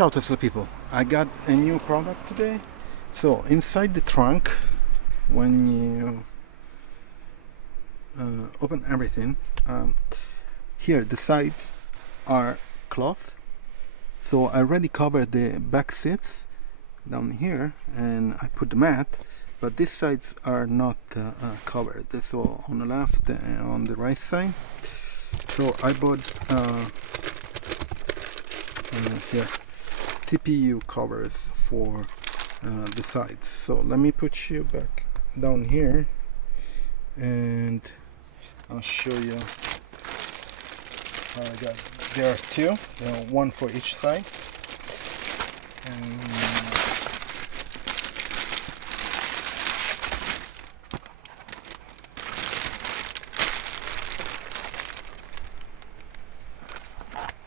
Ciao Tesla people, I got a new product today. So inside the trunk, when you open everything, here the sides are cloth. So I already covered the back seats down here and I put the mat, but these sides are not covered. So on the left and on the right side. So I bought here TPU covers for the sides. So let me put you back down here and I'll show you how I got. There are two, one for each side.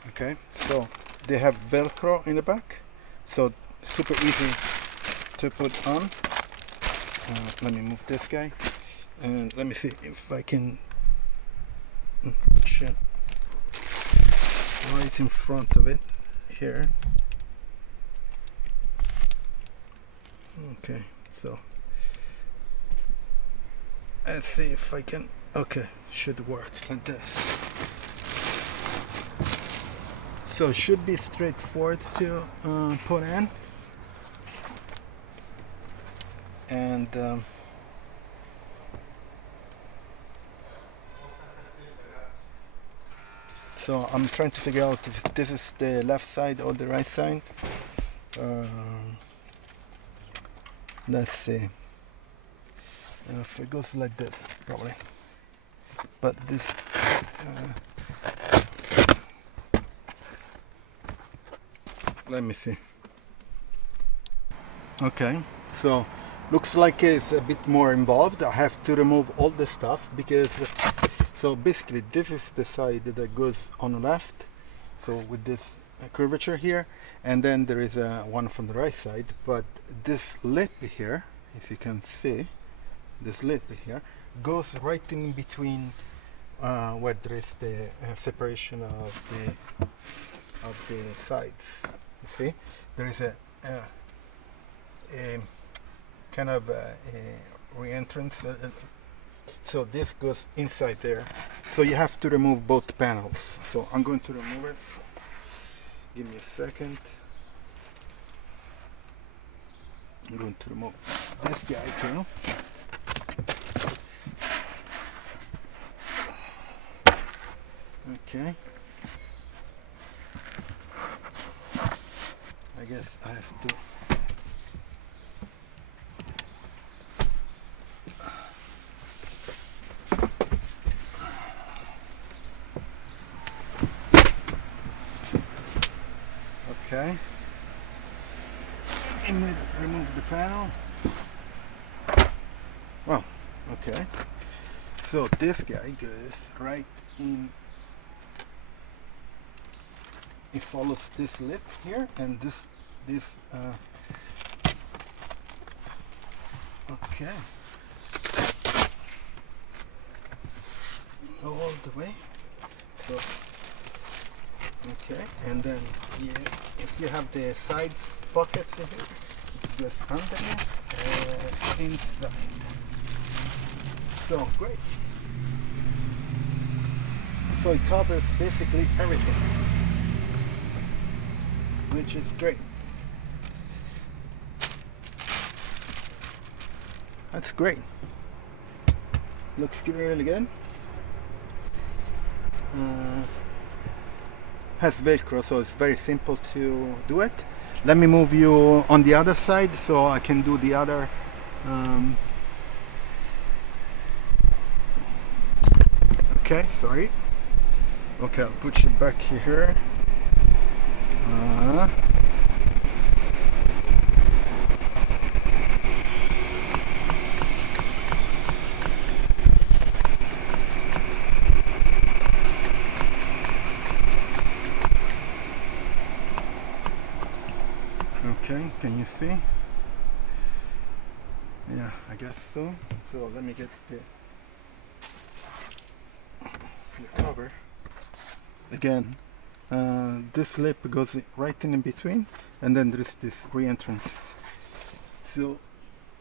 Okay, so they have Velcro in the back, so super easy to put on. Let me move this guy and let me see if I can push it right in front of it here. Okay, so let's see if I can. Okay, should work like this. So it should be straightforward to put in, and so I'm trying to figure out if this is the left side or the right side. Let's see if it goes like this, probably, but this let me see. Okay, so looks like it's a bit more involved. I have to remove all the stuff because so basically this is the side that goes on the left, so with this curvature here, and then there is one from the right side, but this lip here, if you can see, this lip here goes right in between where there is the separation of the sides. You see, there is a kind of a re-entrance, so this goes inside there, so you have to remove both panels. So I'm going to remove it. Give me a second. I'm going to remove this guy too. Okay, I guess I have to okay, remove the panel. Oh, okay, so this guy goes right in. It follows this lip here, and this okay, all the way. So okay, and then if you have the sides pockets in here, it goes underneath and inside. So great. So it covers basically everything, which is great. That's great. Looks really good. Has Velcro, so it's very simple to do it. Let me move you on the other side so I can do the other. Okay, sorry. Okay, I'll put you back here. Okay, can you see? Yeah, I guess so. So let me get the cover. Again, this lip goes right in between, and then there's this re-entrance. So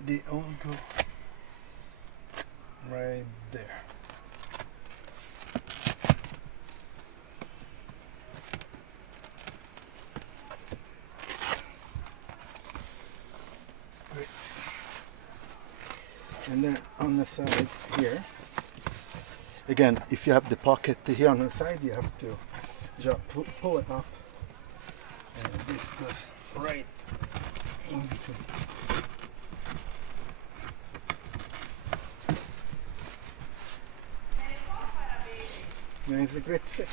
they all go right there. Great. And then on the side here, again, if you have the pocket here on the side, you have to just pull it up, and this goes right in between. And it's a great fit.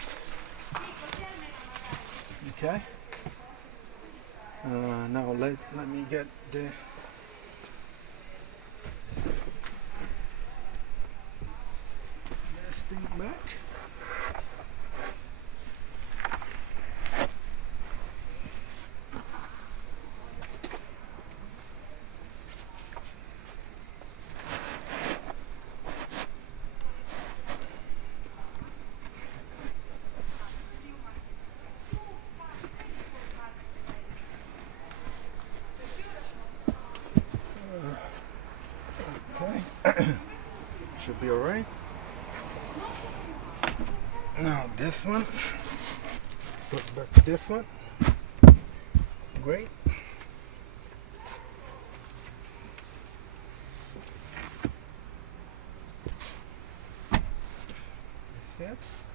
Okay. Now let me get this thing back. Okay. Should be alright. Now this one, put back this one. Great. This fits.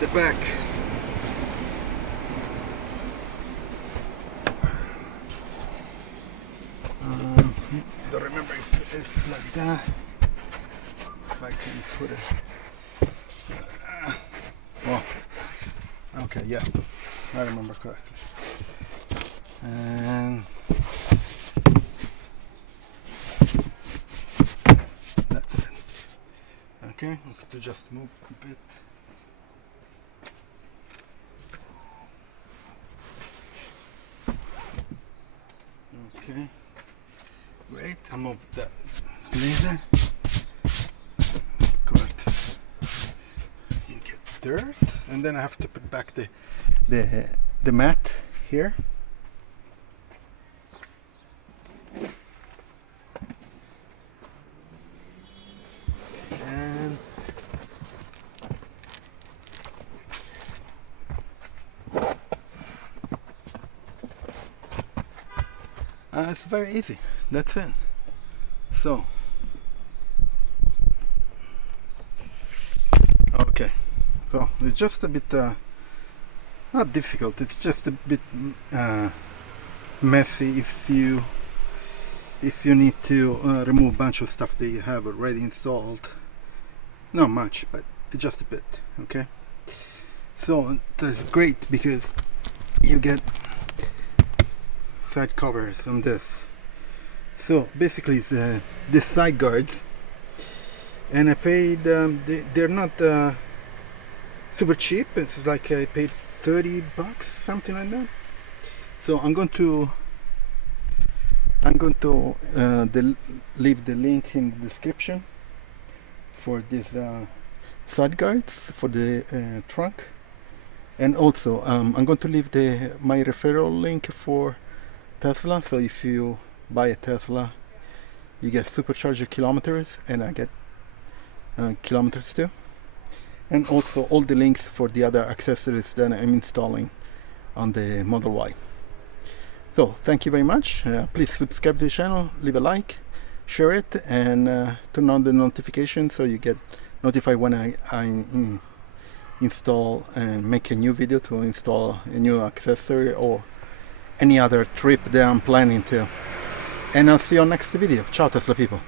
The back. Don't remember if it's like that. If I can put it. Oh, okay, yeah, I remember correctly. And that's it. Okay, let's just move a bit. Okay, great. I moved that laser. Of course, you get dirt, and then I have to put back the mat here. And it's very easy. That's it. So, okay. So it's just a bit not difficult. It's just a bit messy if you need to remove a bunch of stuff that you have already installed. Not much, but just a bit. Okay. So that's great because you get side covers on this. So basically it's this side guards, and I paid they're not super cheap. It's like I paid $30, something like that. So I'm going to leave the link in the description for these side guards for the trunk, and also I'm going to leave my referral link for Tesla. So if you buy a Tesla, you get Supercharger kilometers, and I get kilometers too, and also all the links for the other accessories that I'm installing on the Model Y. So thank you very much. Please subscribe to the channel, leave a like, share it, and turn on the notification so you get notified when I install and make a new video to install a new accessory or any other trip that I'm planning to. And I'll see you on next video. Ciao Tesla people.